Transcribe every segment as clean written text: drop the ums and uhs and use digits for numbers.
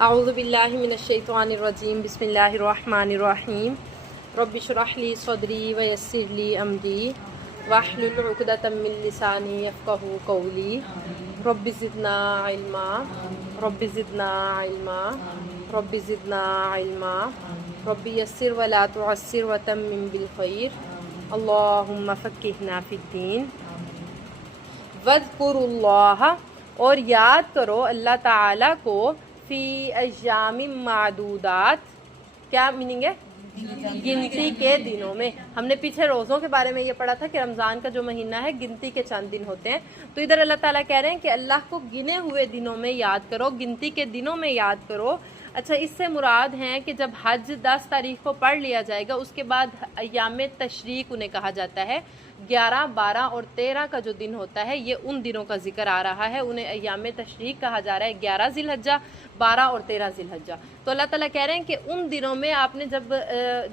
अऊज़ु बिल्लाहि मिनश्शैतानिर्रजीम बिस्मिल्लाहिर्रहमानिर्रहीम रब्बि इश्रह ली सदरी व यस्सिर ली अमरी वहलुल उक़दतम मिन लिसानी यफ़क़हू क़ौली रब्बि ज़िदना इल्मा रब्बि ज़िदना इल्मा रब्बि ज़िदना इल्मा रब्बि यस्सिर व ला तुअस्सिर व तम्मिम बिल खैर अल्लाहुम्मा फ़क़्क़िहना फ़िद्दीन वज़्कुरुल्लाह, और याद करो अल्लाह ताला को फ़ी अय्यामिन मादूदात। क्या मीनिंग है? गिनती के दिनों में। हमने पीछे रोज़ों के बारे में ये पढ़ा था कि रमज़ान का जो महीना है गिनती के चंद दिन होते हैं। तो इधर अल्लाह ताला कह रहे हैं कि अल्लाह को गिने हुए दिनों में याद करो, गिनती के दिनों में याद करो। अच्छा, इससे मुराद हैं कि जब हज 10 तारीख को पढ़ लिया जाएगा उसके बाद अय्याम तशरीक उन्हें कहा जाता है। 11, 12 और 13 का जो दिन होता है ये उन दिनों का जिक्र आ रहा है, उन्हें अय्याम तशरीक कहा जा रहा है। 11 ज़िलहज्जा, 12 और 13 ज़िलहज्जा। तो अल्लाह ताला कह रहे हैं कि उन दिनों में आपने जब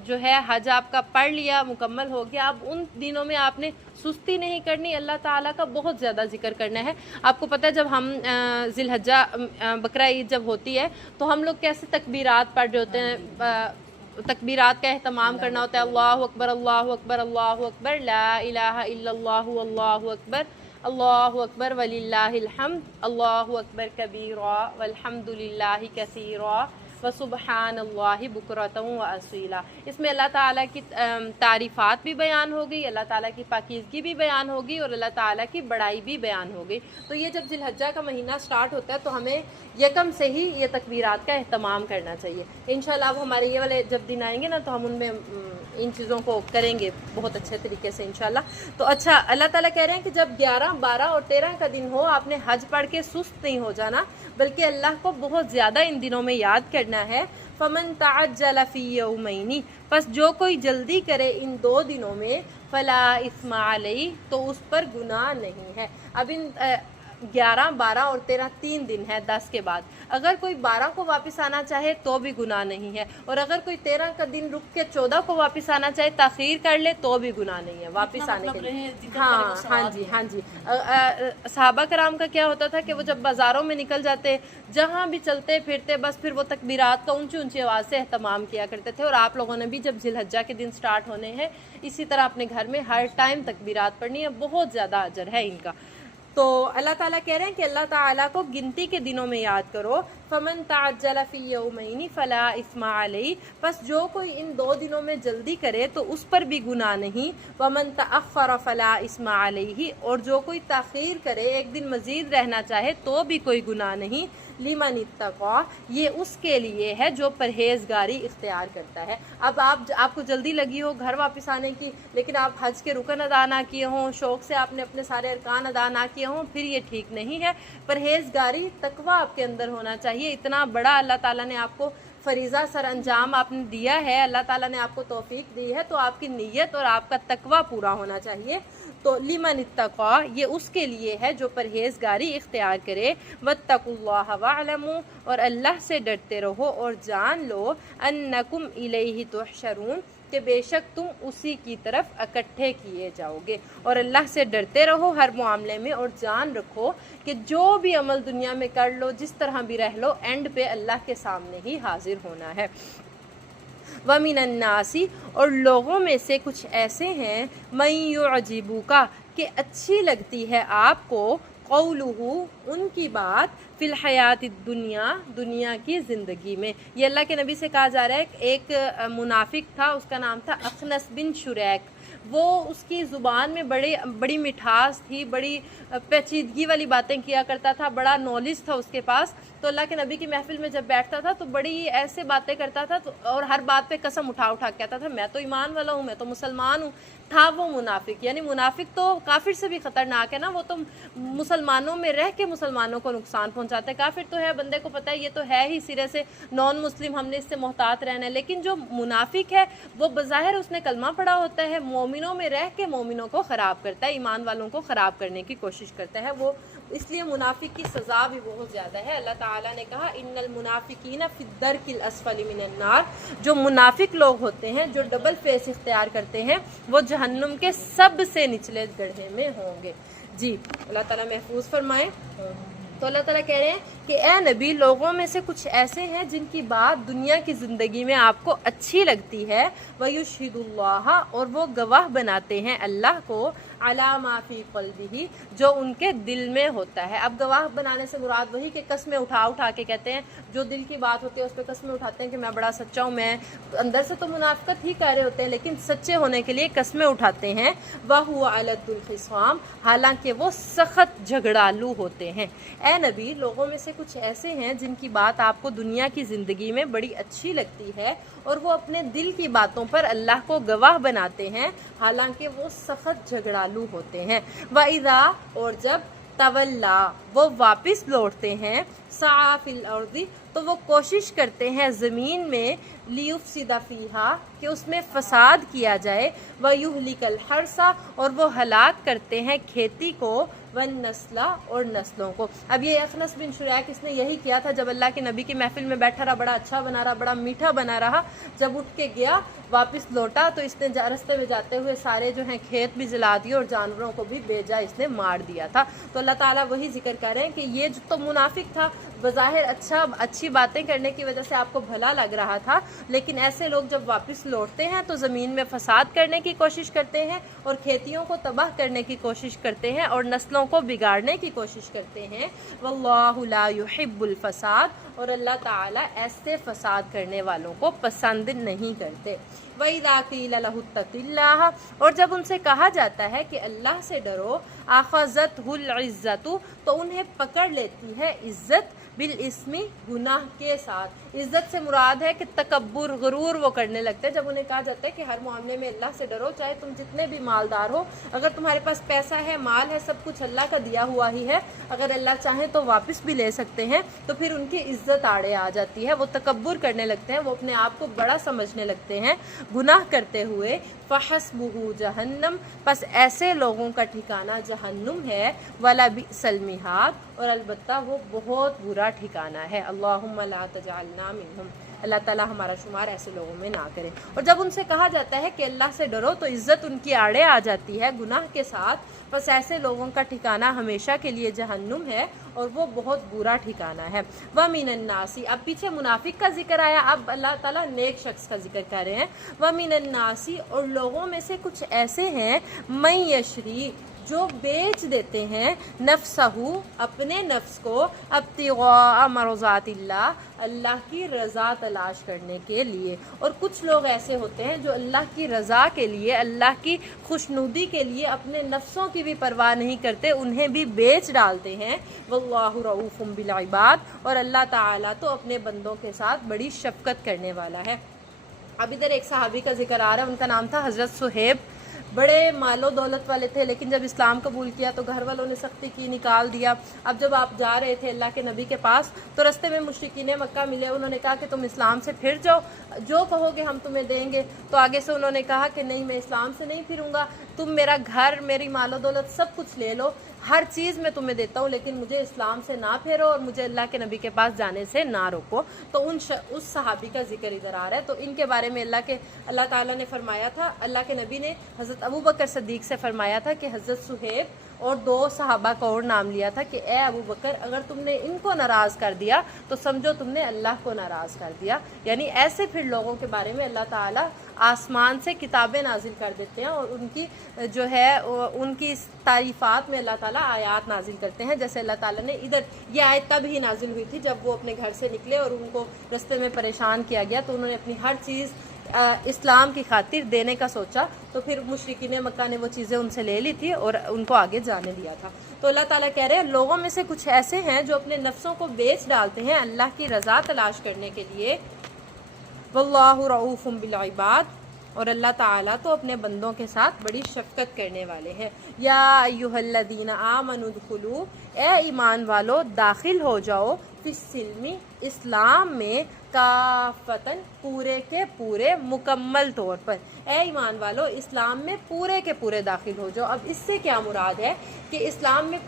जो है हज आपका पढ़ लिया, मुकम्मल हो गया, अब उन दिनों में आपने सुस्ती नहीं करनी, अल्लाह ताला का बहुत ज़्यादा जिक्र करना है। आपको पता है जब हम ज़िलहज्जा बकरा ईद जब होती है तो हम लोग कैसे तकबीरात पढ़ रहे होते हैं, तकबीरात का एहतमाम करना होता है। अल्लाहु अकबर अल्लाहु अकबर अल्लाहु अकबर ला इलाहा इल्लल्लाहु अल्लाहु अकबर वलिल्लाहिल हम्द अल्लाहु अकबर कबीरा वल्हम्दुलिल्लाहि कसीरा व सुब्हानल्लाहि बुकरतन व असीला। इसमें अल्लाह ताला की तारीफ़ात भी बयान हो गई, अल्लाह ताला की पाकीज़गी भी बयान होगी और अल्लाह ताला की बड़ाई भी बयान हो गई। तो ये जब ज़िलहज्जा का महीना स्टार्ट होता है तो हमें यकम से ही ये तकबीरात का एहतमाम करना चाहिए। इंशाल्लाह अब हमारे ये वाले जब दिन आएंगे ना तो हम उनमें इन चीज़ों को करेंगे बहुत अच्छे तरीके से इंशाल्लाह। तो अच्छा, अल्लाह ताला कह रहे हैं कि जब 11, 12 और 13 का दिन हो आपने हज पढ़ के सुस्त नहीं हो जाना, बल्कि अल्लाह को बहुत ज़्यादा इन दिनों में याद करना है। फ़मन तअज्जल फ़ी यौमैनी, बस जो कोई जल्दी करे इन 2 दिनों में, फ़ला इस्मा अलैहि, तो उस पर गुनाह नहीं है। अब इन 11, 12 और 13 3 दिन है 10 के बाद। अगर कोई 12 को वापस आना चाहे तो भी गुनाह नहीं है, और अगर कोई 13 का दिन रुक के 14 को वापस आना चाहे, ताख़ीर कर ले तो भी गुनाह नहीं है वापस आने के लिए। हाँ जी। सहाबा कराम का क्या होता था कि वो जब बाज़ारों में निकल जाते, जहाँ भी चलते फिरते, बस फिर वो तकबीरात का ऊंची ऊंची आवाज़ से एहतमाम किया करते थे। और आप लोगों ने भी जब ज़िलहज्जा के दिन स्टार्ट होने हैं इसी तरह अपने घर में हर टाइम तकबीरात पढ़नी है, बहुत ज़्यादा अजर है इनका। तो अल्लाह ताला कह रहे हैं कि अल्लाह ताला को गिनती के दिनों में याद करो। फ़मन तअज्जल फ़ी यौमैनी फ़ला इस्मा अलैहि, बस जो कोई इन 2 दिनों में जल्दी करे तो उस पर भी गुनाह नहीं। वमन तअख़्ख़र फ़ला इस्मा अलैहि, और जो कोई ताख़ीर करे, एक दिन मज़ीद रहना चाहे तो भी कोई गुनाह नहीं। लिमन इत्तक़ा, ये उसके लिए है जो परहेज़गारी इख्तियार करता है। अब आपको जल्दी लगी हो घर वापस आने की, लेकिन आप हज के रुकन अदा ना किए हों, शौक़ से आपने अपने सारे अरकान अदा ना किए हों, फिर ये ठीक नहीं है। परहेज़गारी, तकवा आपके अंदर होना चाहिए। इतना बड़ा अल्लाह ताला ने आपको फरीज़ा सर अंजाम आपने दिया है, अल्लाह ताला ने आपको तौफीक दी है, तो आपकी नीयत और आपका तकवा पूरा होना चाहिए। तो लिमन इत्तक़ा, ये उसके लिए है जो परहेज़गारी इख्तियार करे। वत्तक़ुल्लाह वअलमू, और अल्लाह से डरते रहो और जान लो, अन्नकुम इलैहि तुहशरून, कि बेशक तुम उसी की तरफ इकट्ठे किए जाओगे। और अल्लाह से डरते रहो हर मामले में, और जान रखो कि जो भी अमल दुनिया में कर लो, जिस तरह भी रह लो, एंड पे अल्लाह के सामने ही हाजिर होना है। वमिनन नासी, और लोगों में से कुछ ऐसे हैं, मन युअजिबुका, कि अच्छी लगती है आपको, कौलुहु, उनकी बात, फिल हयात दुनिया, दुनिया की ज़िंदगी में। ये अल्लाह के नबी से कहा जा रहा है। एक मुनाफिक था, उसका नाम था अखनस बिन शुरैक। वो उसकी ज़ुबान में बड़ी मिठास थी, बड़ी पेचीदगी वाली बातें किया करता था, बड़ा नॉलेज था उसके पास। तो अल्लाह के नबी की महफिल में जब बैठता था तो बड़ी ऐसे बातें करता था, तो और हर बात पे कसम उठा उठा कहता था, मैं तो ईमान वाला हूँ, मैं तो मुसलमान हूँ। था वो मुनाफिक। यानी मुनाफिक तो काफिर से भी खतरनाक है ना, वो तो मुसलमानों में रह के मुसलमानों को नुकसान पहुंचाता है। काफिर तो है, बंदे को पता है ये तो है ही सिरे से नॉन मुस्लिम, हमने इससे मोहतात रहना है। लेकिन जो मुनाफिक है वो बज़ाहिर उसने कलमा पढ़ा होता है, मोमिनों में रह के मोमिनों को ख़राब करता है, ईमान वालों को ख़राब करने की कोशिश करता है वो। इसलिए मुनाफिक की सज़ा भी बहुत ज़्यादा है। अल्लाह ताला ने कहा, इन्नल मुनाफिकीना फिद्दरकिल अस्फली मिनन नार, जो मुनाफिक लोग होते हैं, जो डबल फेस इख्तियार करते हैं, वो जहन्नुम के सबसे निचले गड्ढे में होंगे। जी, अल्लाह ताला महफूज फरमाए। तो अल्लाह ताला कह रहे हैं कि ए नबी, लोगों में से कुछ ऐसे हैं जिनकी बात दुनिया की ज़िंदगी में आपको अच्छी लगती है, वयुशहिदुल्लाह, और वो गवाह बनाते हैं अल्लाह को, अला मा फी क़ल्बिही, जो उनके दिल में होता है। अब गवाह बनाने से मुराद वही कि कस्में उठा उठा के कहते हैं, जो दिल की बात होती है उस पर कस्में उठाते हैं कि मैं बड़ा सच्चा हूँ, मैं अंदर से तो मुनाफिकत ही कर रहे होते हैं लेकिन सच्चे होने के लिए कस्में उठाते हैं। वहुवा अलद्दुल खिस्वाम, हालांकि वो सख्त झगड़ालू होते हैं। ए नबी, लोगों में से कुछ ऐसे हैं जिनकी बात आपको दुनिया की ज़िंदगी में बड़ी अच्छी लगती है और वो अपने दिल की बातों पर अल्लाह को गवाह बनाते हैं, हालांकि वो सख्त झगड़ालू होते हैं। वइज़ा, और जब तवल्ला, वो वापस लौटते हैं, सआ फिल अर्दी, तो वो कोशिश करते हैं ज़मीन में, लियुफ्सिदा फीहा, कि उसमें फ़साद किया जाए, व युहलिकल हर्सा, और वो हलाक करते हैं खेती को, वन नस्ला, और नस्लों को। अब ये अखनस बिन शुरैक, इसने यही किया था जब अल्लाह के नबी की महफिल में बैठा रहा, बड़ा अच्छा बना रहा, बड़ा मीठा बना रहा, जब उठ के गया वापस लौटा तो इसने रास्ते में जाते हुए सारे जो हैं खेत भी जला दिए और जानवरों को भी बेजा इसने मार दिया था। तो अल्लाह ताला वही जिक्र कर रहे हैं कि ये जो तो मुनाफिक था, बज़ाहिर अच्छी बातें करने की वजह से आपको भला लग रहा था, लेकिन ऐसे लोग जब वापस लौटते हैं तो ज़मीन में फ़साद करने की कोशिश करते हैं और खेतियों को तबाह करने की कोशिश करते हैं और नस्लों को बिगाड़ने की कोशिश करते हैं। वल्लाहु ला युहिब्बुल फ़साद, और अल्लाह ताला ऐसे फ़साद करने वालों को पसंद नहीं करते। वइज़ा क़ील लहुत्तक़िल्लाह, और जब उनसे कहा जाता है कि अल्लाह से डरो, आख़ज़तहुल इज़्ज़तु, तो उन्हें पकड़ लेती है इज़्ज़त, बिल इस्मी, गुनाह के साथ। इज़्ज़त से मुराद है कि तकब्बुर, गुरूर वो करने लगते हैं। जब उन्हें कहा जाता है कि हर मामले में अल्लाह से डरो, चाहे तुम जितने भी मालदार हो, अगर तुम्हारे पास पैसा है, माल है, सब कुछ अल्लाह का दिया हुआ ही है, अगर अल्लाह चाहे तो वापस भी ले सकते हैं, तो फिर उनकी इज़्ज़त आड़े आ जाती है, वो तकब्बुर करने लगते हैं, वो अपने आप को बड़ा समझने लगते हैं गुनाह करते हुए। फ़हस्बुहु जहन्नम, बस ऐसे लोगों का ठिकाना जहन्नुम है, वला बिअसल मिहाद, और अलबत्ता वो बहुत बुरा ठिकाना है। अल्लाहुम्मा ला तजअलना मिनहुम, अल्लाह ताला हमारा शुमार ऐसे लोगों में ना करे। और जब उनसे कहा जाता है कि अल्लाह से डरो, तो इज़्ज़त उनकी आड़े आ जाती है गुनाह के साथ, बस ऐसे लोगों का ठिकाना हमेशा के लिए जहन्नुम है और वो बहुत बुरा ठिकाना है। व मिनन नासी, अब पीछे मुनाफिक का जिक्र आया, अब अल्लाह ताला नेक शख्स का जिक्र कर रहे हैं। व मिनन नासी, और लोगों में से कुछ ऐसे हैं, मैं यशरी, जो बेच देते हैं, नफ्सहू, अपने नफ्स को, अब्तिगा मरज़ातिल्लाह, अल्लाह की रज़ा तलाश करने के लिए। और कुछ लोग ऐसे होते हैं जो अल्लाह की रज़ा के लिए, अल्लाह की खुशनुदी के लिए अपने नफ्सों की भी परवाह नहीं करते, उन्हें भी बेच डालते हैं। वल्लाहु रऊफ़ुम बिल इबाद, और अल्लाह ताला तो अपने बंदों के साथ बड़ी शफ़क़त करने वाला है। अब इधर एक सहाबी का जिक्र आ रहा है, उनका नाम था हज़रत सुहेब। बड़े मालो दौलत वाले थे, लेकिन जब इस्लाम कबूल किया तो घर वालों ने सख्ती की, निकाल दिया। अब जब आप जा रहे थे अल्लाह के नबी के पास, तो रास्ते में मुशरिकीन मक्का मिले, उन्होंने कहा कि तुम इस्लाम से फिर जाओ, जो कहोगे हम तुम्हें देंगे। तो आगे से उन्होंने कहा कि नहीं, मैं इस्लाम से नहीं फिरूंगा, तुम मेरा घर, मेरी मालो दौलत सब कुछ ले लो, हर चीज़ मैं तुम्हें देता हूँ, लेकिन मुझे इस्लाम से ना फेरो और मुझे अल्लाह के नबी के पास जाने से ना रोको। तो उस सहाबी का जिक्र इधर आ रहा है। तो इनके बारे में अल्लाह ताला ने फरमाया था, अल्लाह के नबी ने हज़रत अबू बकर सद्दीक से फरमाया था कि हज़रत सुहेब और 2 सहाबा का और नाम लिया था कि ए अबू बकर, अगर तुमने इनको नाराज़ कर दिया तो समझो तुमने अल्लाह को नाराज़ कर दिया। यानी ऐसे फिर लोगों के बारे में अल्लाह ताला आसमान से किताबें नाजिल कर देते हैं और उनकी जो है उनकी तारीफ़ात में अल्लाह ताला आयात नाजिल करते हैं। जैसे अल्लाह ताला ने इधर ये आयत तब ही नाजिल हुई थी जब वो अपने घर से निकले और उनको रास्ते में परेशान किया गया, तो उन्होंने अपनी हर चीज़ इस्लाम की खातिर देने का सोचा, तो फिर मुशरिकीन मक्का ने वो चीज़ें उनसे ले ली थी और उनको आगे जाने दिया था। तो अल्लाह ताला कह रहे हैं लोगों में से कुछ ऐसे हैं जो अपने नफ्सों को बेच डालते हैं अल्लाह की रज़ा तलाश करने के लिए। वल्लाहु रऊफ़ुम बिल इबाद, और अल्लाह ताला तो अपने बंदों के साथ बड़ी शफ़क़त करने वाले हैं। या अय्युहल्लज़ीना आमनु दुखुलू, ए ईमान वालो दाखिल हो जाओ, फिस्सिल्मी, इस्लाम में काफतन, पूरे के पूरे मुकम्मल तौर पर। ए ईमान वालो, इस्लाम में पूरे के पूरे दाखिल हो जाओ। अब इससे क्या मुराद है कि इस्लाम में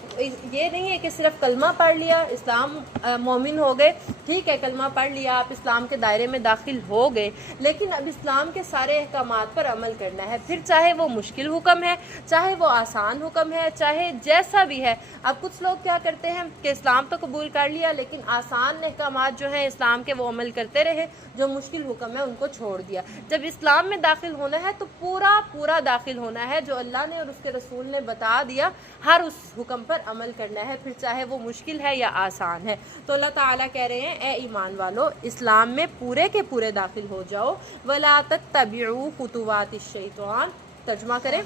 ये नहीं है कि सिर्फ कलमा पढ़ लिया इस्लाम मोमिन हो गए, ठीक है, कलमा पढ़ लिया आप इस्लाम के दायरे में दाखिल हो गए, लेकिन अब इस्लाम के सारे अहकामात पर अमल करना है, फिर चाहे वो मुश्किल हुक्म है, चाहे वो आसान हुक्म है, चाहे जैसा भी है। अब कुछ लोग क्या करते हैं कि इस्लाम तो कबूल कर लिया, लेकिन आसान अहकामात जो हैं इस्लाम के वो अमल करते रहे, जो मुश्किल हुक्म है उनको छोड़ दिया। जब इस्लाम में दाखिल होना है तो पूरा पूरा दाखिल होना है, जो अल्लाह ने और उसके रसूल ने बता दिया, हर उस हुक्म पर अमल करना है, फिर चाहे वो मुश्किल है या आसान है। तो अल्लाह ताला कह रहे हैं, ए ईमान वालो, इस्लाम में पूरे के पूरे दाखिल हो जाओ। वला तत्तबिउ खुतुवातिश शैतान, तर्जुमा करें,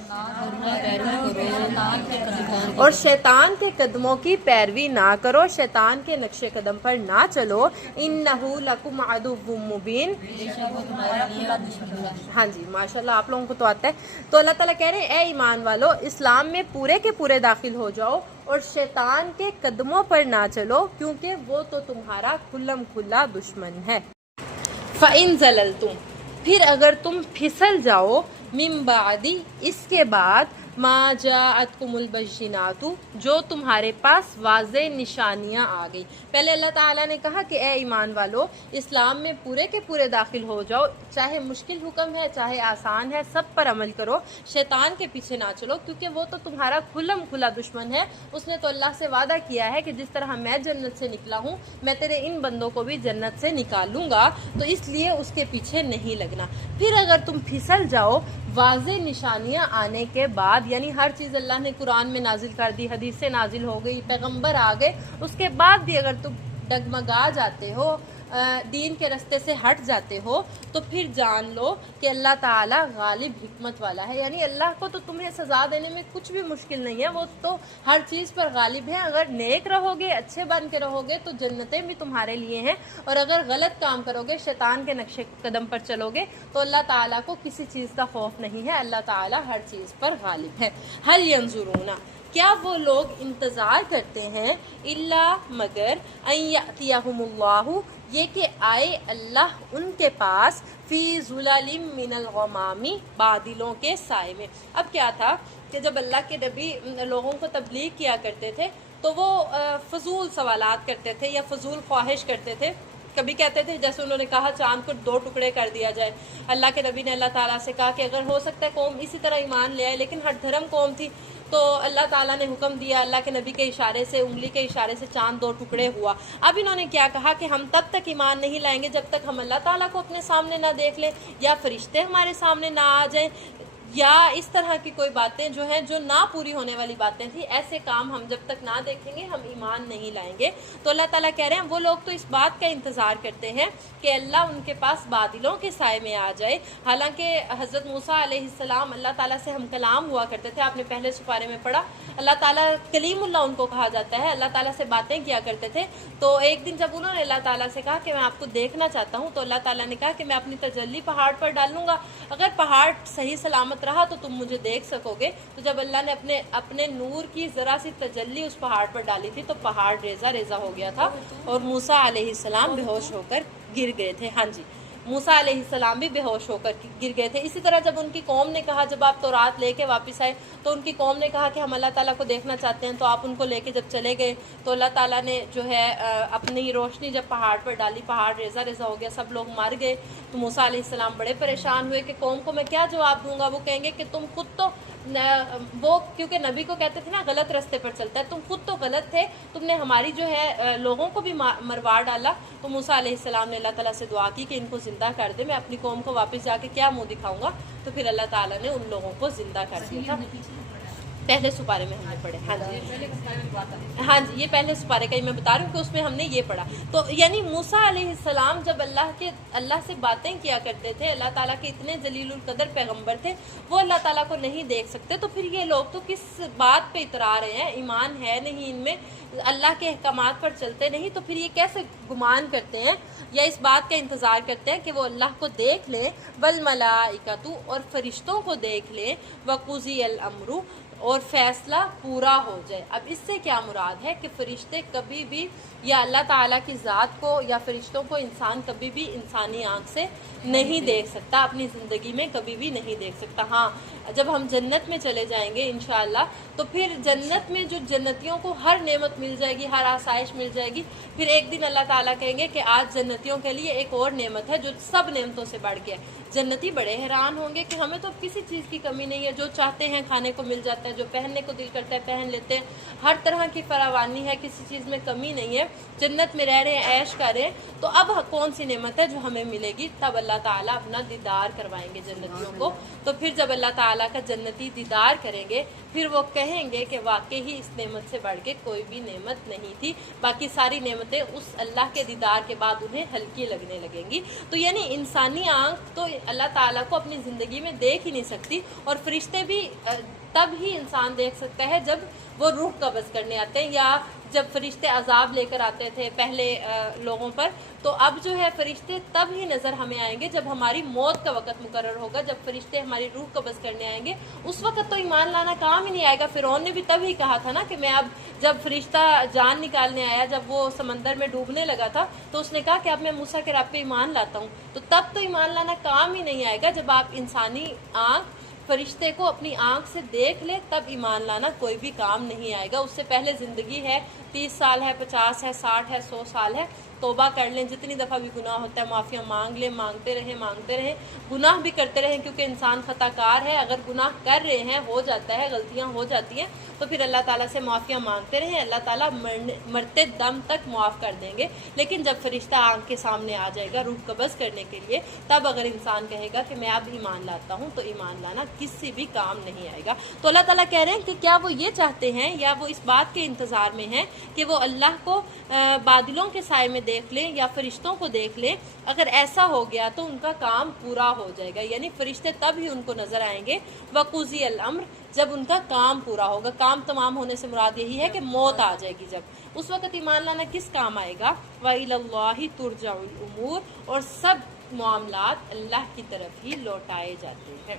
और शैतान के कदमों की पैरवी ना करो, शैतान के नक्शे कदम पर ना चलो। इन्नहु लकुम अदुव्वुम मुबीन, हाँ जी माशाल्लाह आप लोगों को तो आता है। तो अल्लाह ताला कह रहे हैं, ए ईमान वालो, इस्लाम में पूरे के पूरे दाखिल हो जाओ और शैतान के कदमों पर ना चलो, क्योंकि वो तो तुम्हारा खुल्लम खुल्ला दुश्मन है। फ़इन ज़ललतुम, फिर अगर तुम फिसल जाओ, मिन बादी, इसके बाद, मा जाअतकुमुल बय्यिनातु, जो तुम्हारे पास वाज़े निशानियाँ आ गई। पहले अल्लाह ताला ने कहा कि ए ईमान वालो, इस्लाम में पूरे के पूरे दाखिल हो जाओ, चाहे मुश्किल हुक्म है चाहे आसान है, सब पर अमल करो, शैतान के पीछे ना चलो, क्योंकि वो तो तुम्हारा खुल्लम खुला दुश्मन है। उसने तो अल्लाह से वादा किया है कि जिस तरह मैं जन्नत से निकला हूँ, मैं तेरे इन बंदों को भी जन्नत से निकालूंगा, तो इसलिए उसके पीछे नहीं लगना। फिर अगर तुम फिसल जाओ वाज़े निशानियाँ आने के बाद, यानी हर चीज़ अल्लाह ने कुरान में नाजिल कर दी, हदीस से नाजिल हो गई, पैगंबर आ गए, उसके बाद भी अगर तुम डगमगा जाते हो, दीन के रास्ते से हट जाते हो, तो फिर जान लो कि अल्लाह ताला गालिब हिकमत वाला है। यानी अल्लाह को तो तुम्हें सज़ा देने में कुछ भी मुश्किल नहीं है, वो तो हर चीज़ पर गालिब है। अगर नेक रहोगे, अच्छे बन के रहोगे, तो जन्नतें भी तुम्हारे लिए हैं, और अगर गलत काम करोगे, शैतान के नक्शे कदम पर चलोगे, तो अल्लाह ताला को किसी चीज़ का खौफ नहीं है, अल्लाह ताला हर चीज़ पर गालिब है। हल यंजुरूना, क्या वो लोग इंतज़ार करते हैं, इल्ला मगर, अन यअतियहुमुल्लाहु, ये कि आए अल्लाह उनके पास, फ़ी ज़ुललिम मिनल गमामी, बादलों के साए में। अब क्या था कि जब अल्लाह के नबी लोगों को तबलीग किया करते थे, तो वो फजूल सवालात करते थे या फजूल ख्वाहिश करते थे। कभी कहते थे, जैसे उन्होंने कहा चांद को 2 टुकड़े कर दिया जाए। अल्लाह के नबी ने अल्लाह ताला से कहा कि अगर हो सकता है कौम इसी तरह ईमान ले आए, लेकिन हर धर्म कौम थी, तो अल्लाह ताला ने हुक्म दिया, अल्लाह के नबी के इशारे से, उंगली के इशारे से चांद 2 टुकड़े हुआ। अब इन्होंने क्या कहा कि हम तब तक ईमान नहीं लाएंगे जब तक हम अल्लाह ताला को अपने सामने ना देख लें, या फरिश्ते हमारे सामने ना आ जाएं, या इस तरह की कोई बातें जो हैं, जो ना पूरी होने वाली बातें थी, ऐसे काम हम जब तक ना देखेंगे हम ईमान नहीं लाएंगे। तो अल्लाह ताला कह रहे हैं, वो लोग तो इस बात का इंतज़ार करते हैं कि अल्लाह उनके पास बादलों के साए में आ जाए। हालांकि हज़रत मूसा अलैहिस्सलाम अल्लाह ताला से हम कलाम हुआ करते थे, आपने पहले सुपारे में पढ़ा, अल्लाह ताला कलीमुल्लाह उनको कहा जाता है, अल्लाह ताला से बातें किया करते थे। तो एक दिन जब उन्होंने अल्लाह ताला से कहा कि मैं आपको देखना चाहता हूँ, तो अल्लाह ताला ने कहा कि मैं अपनी तजल्ली पहाड़ पर डालूंगा, अगर पहाड़ सही सलामत रहा तो तुम मुझे देख सकोगे। तो जब अल्लाह ने अपने नूर की ज़रा सी तजल्ली उस पहाड़ पर डाली थी, तो पहाड़ रेजा रेजा हो गया था और मूसा अलैहिस्सलाम बेहोश होकर गिर गए थे। हाँ जी, मूसा अलैहिस्सलाम भी बेहोश होकर गिर गए थे। इसी तरह जब उनकी कौम ने कहा, जब आप तौरात लेके वापस आए, तो उनकी कौम ने कहा कि हम अल्लाह ताला को देखना चाहते हैं, तो आप उनको लेके जब चले गए, तो अल्लाह ताला ने जो है अपनी रोशनी जब पहाड़ पर डाली, पहाड़ रेजा रेजा हो गया, सब लोग मर गए। तो मूसा अलैहिस्सलाम बड़े परेशान हुए कि कौम को मैं क्या जवाब दूंगा। वो कहेंगे कि तुम खुद तो, वो क्योंकि नबी को कहते थे ना गलत रास्ते पर चलता है, तुम खुद तो गलत थे, तुमने हमारी जो है लोगों को भी मरवा डाला। तो मूसा अलैहिस्सलाम ने अल्लाह ताला से दुआ की कि इनको जिंदा कर दे, मैं अपनी कौम को वापस जाके क्या मुंह दिखाऊंगा। तो फिर अल्लाह ताला ने उन लोगों को जिंदा कर दिया था। पहले सुपारे में हमने पढ़े। हाँ जी, हाँ जी, ये पहले सुपारे का ही मैं बता रही हूँ कि उसमें हमने ये पढ़ा। तो यानी मूसा अलैहिस्सलाम जब अल्लाह से बातें किया करते थे, अल्लाह ताला के इतने जलीलुल कदर पैगंबर थे, वो अल्लाह ताला को नहीं देख सकते। तो फिर ये लोग तो किस बात पे इतरा रहे हैं, ईमान है नहीं इनमें, अल्लाह के अहकामात पर चलते नहीं, तो फिर ये कैसे गुमान करते हैं या इस बात का इंतज़ार करते हैं कि वो अल्लाह को देख लें। वल मलाइकतु, और फरिश्तों को देख लें। वक़ुज़ी अल अम्रु, اور فیصلہ پورا ہو جائے۔ اب اس سے کیا مراد ہے کہ فرشتے کبھی بھی یا اللہ تعالیٰ کی ذات کو یا فرشتوں کو انسان کبھی بھی انسانی آنکھ سے نہیں دیکھ سکتا، اپنی زندگی میں کبھی بھی نہیں دیکھ سکتا۔ ہاں جب ہم جنت میں چلے جائیں گے انشاءاللہ تو پھر جنت میں جو جنتیوں کو ہر نعمت مل جائے گی، ہر آسائش مل جائے گی، پھر ایک دن اللہ تعالیٰ کہیں گے کہ آج جنتیوں کے لیے ایک اور نعمت ہے جو سب نعمتوں سے بڑھ کے ہے۔ جنتی بڑے حیران ہوں گے کہ ہمیں تو کسی چیز کی کمی نہیں ہے، جو چاہتے ہیں کھانے کو مل جاتا ہے، جو پہننے کو دل کرتا ہے پہن لیتے ہیں، ہر طرح کی فراوانی ہے، کسی چیز میں کمی نہیں ہے، جنت میں رہ رہے ہیں، عیش کر رہے ہیں۔ تو اب کون سی نعمت ہے جو ہمیں ملے گی؟ تب اللہ تعالیٰ اپنا دیدار کروائیں گے جنتیوں کو۔ تو پھر جب اللہ تعالیٰ کا جنتی دیدار کریں گے پھر وہ کہیں گے کہ واقعی اس نعمت سے بڑھ کے کوئی بھی نعمت نہیں تھی، باقی ساری نعمتیں اس اللہ کے دیدار کے بعد انہیں ہلکی لگنے لگیں گی۔ تو یعنی انسانی آنکھ تو اللہ تعالیٰ کو اپنی زندگی میں دیکھ ہی نہیں سکتی، اور فرشتے بھی تب ہی انسان دیکھ سکتا ہے جب وہ روح قبض کرنے آتے ہیں، یا جب فرشتے عذاب لے کر آتے تھے پہلے لوگوں پر، تو اب جو ہے فرشتے تب ہی نظر ہمیں آئیں گے جب ہماری موت کا وقت مقرر ہوگا، جب فرشتے ہماری روح قبض کرنے آئیں گے۔ اس وقت تو ایمان لانا کام ہی نہیں آئے گا۔ فرعون نے بھی تب ہی کہا تھا نا کہ میں اب، جب فرشتہ جان نکالنے آیا، جب وہ سمندر میں ڈوبنے لگا تھا تو اس نے کہا کہ اب میں موسیٰ کے رب پہ ایمان لاتا ہوں۔ تو تب تو ایمان لانا کام ہی نہیں آئے گا جب آپ انسانی آنکھ فرشتے کو اپنی آنکھ سے دیکھ لے، تب ایمان لانا کوئی بھی کام نہیں آئے گا۔ اس سے پہلے زندگی ہے، 30 سال ہے، 50 ہے، 60 ہے، 100 سال ہے، توبہ کر لیں، جتنی دفعہ بھی گناہ ہوتا ہے معافیاں مانگ لیں، مانگتے رہیں، گناہ بھی کرتے رہیں، کیونکہ انسان خطا کار ہے۔ اگر گناہ کر رہے ہیں، ہو جاتا ہے، غلطیاں ہو جاتی ہیں، تو پھر اللہ تعالیٰ سے معافیاں مانگتے رہیں، اللہ تعالیٰ مرتے دم تک معاف کر دیں گے۔ لیکن جب فرشتہ آنکھ کے سامنے آ جائے گا روح قبض کرنے کے لیے، تب اگر انسان کہے گا کہ میں اب ایمان لاتا ہوں، تو ایمان لانا کسی بھی کام نہیں آئے گا۔ تو اللہ تعالیٰ کہہ رہے ہیں کہ کیا وہ یہ چاہتے ہیں یا وہ اس بات کے انتظار میں ہیں کہ وہ اللہ کو بادلوں کے سائے میں دیکھ لیں یا فرشتوں کو دیکھ لیں؟ اگر ایسا ہو گیا تو ان کا کام پورا ہو جائے گا، یعنی فرشتے تب ہی ان کو نظر آئیں گے وقضی الامر، جب ان کا کام پورا ہوگا۔ کام تمام ہونے سے مراد یہی ہے کہ موت آ جائے گی جب، اس وقت ایمان لانا کس کام آئے گا؟ وَإِلَى اللَّهِ تُرْجَعُ الْأُمُورُ، اور سب معاملات اللہ کی طرف ہی لوٹائے جاتے ہیں۔